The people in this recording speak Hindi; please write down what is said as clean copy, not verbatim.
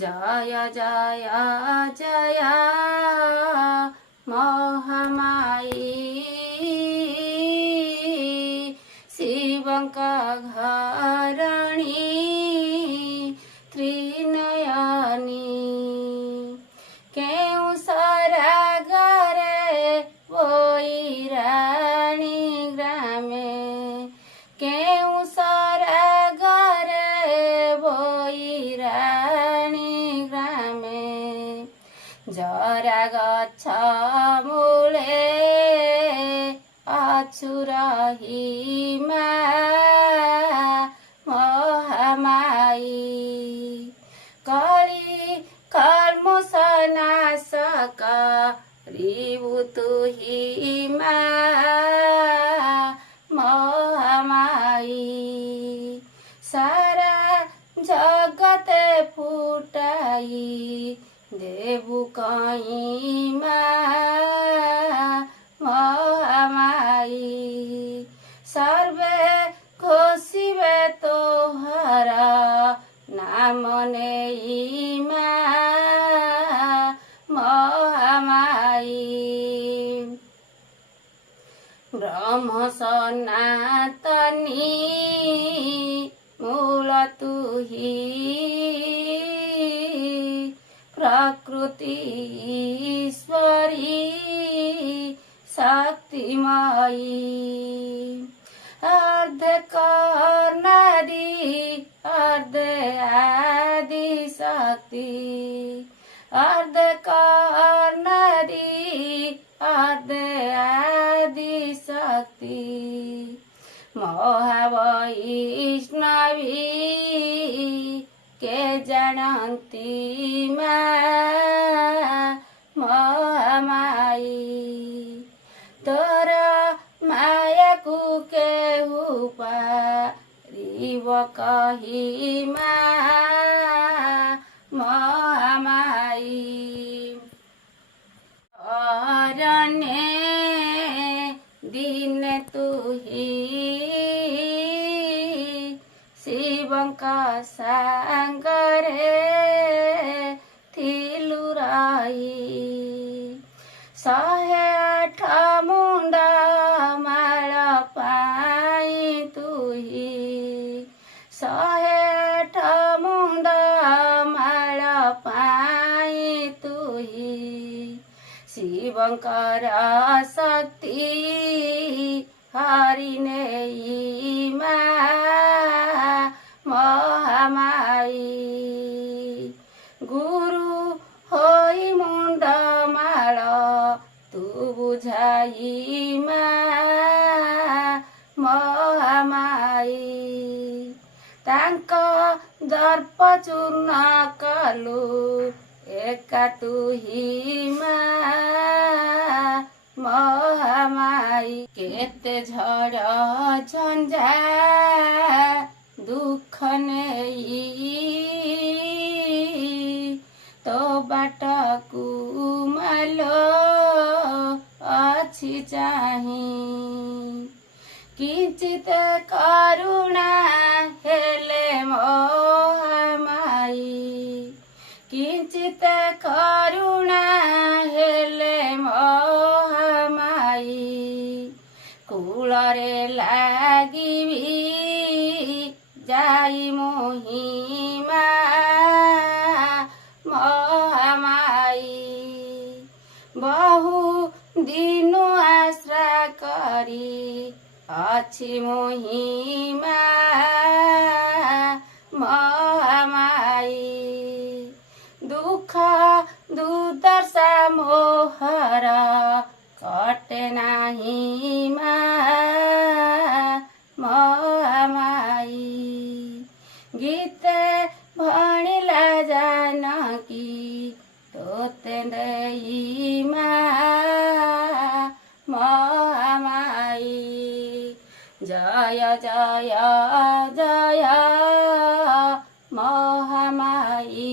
जय जय जय महामाई शिवंक घरणी त्रिनयनी केउ सरगरे वोई रानी ग्रामे केउ सरगरे वोई रानी ग्रामे जरा गछ मूले अछुरही महामाई कली कर्मसनाशक रिवु तुही महामाई सारा जगत फुटाई देवु कहीं महामाई सर्वे घोषिबे तोहरा नाम नेई महामाई ब्रह्म सनातनी मूल तुही प्रकृति ईश्वरी शक्तिमयी अर्ध कर्णादि अर्ध आदि शक्ति अर्ध कर्णादि अर्ध आदि शक्ति महावैष्णवी के जानती महामाई तोर माया को केहू पारिब कही महामाई अरण्ये दिन तुही शिवंक सांगरे थिलु रही 108 मुंड माल पाई तुही 108 मुंड माल पाई तुही शिवंकर शक्ति हरिनेई महामाई गुरु होई मुंड माल तू बुझाई महामाई तांक दर्प चूर्ण कलु एका तुही महामाई केते झड़ झंझा दुख नेई तो बाटकू मालो अछि चाही किंचित करुणा हेले महामाई किंचित करुणा हेले महामाई कूलरे लागिबी जाई मोहिमा महामाई बहु दिन आश्रा करी अछि मोहिमा महामाई दुख दुर्दशा मोहर कटे नाही महामाई गीत भणिला जानकी तोते देई महामाई जय जय जय महामाई।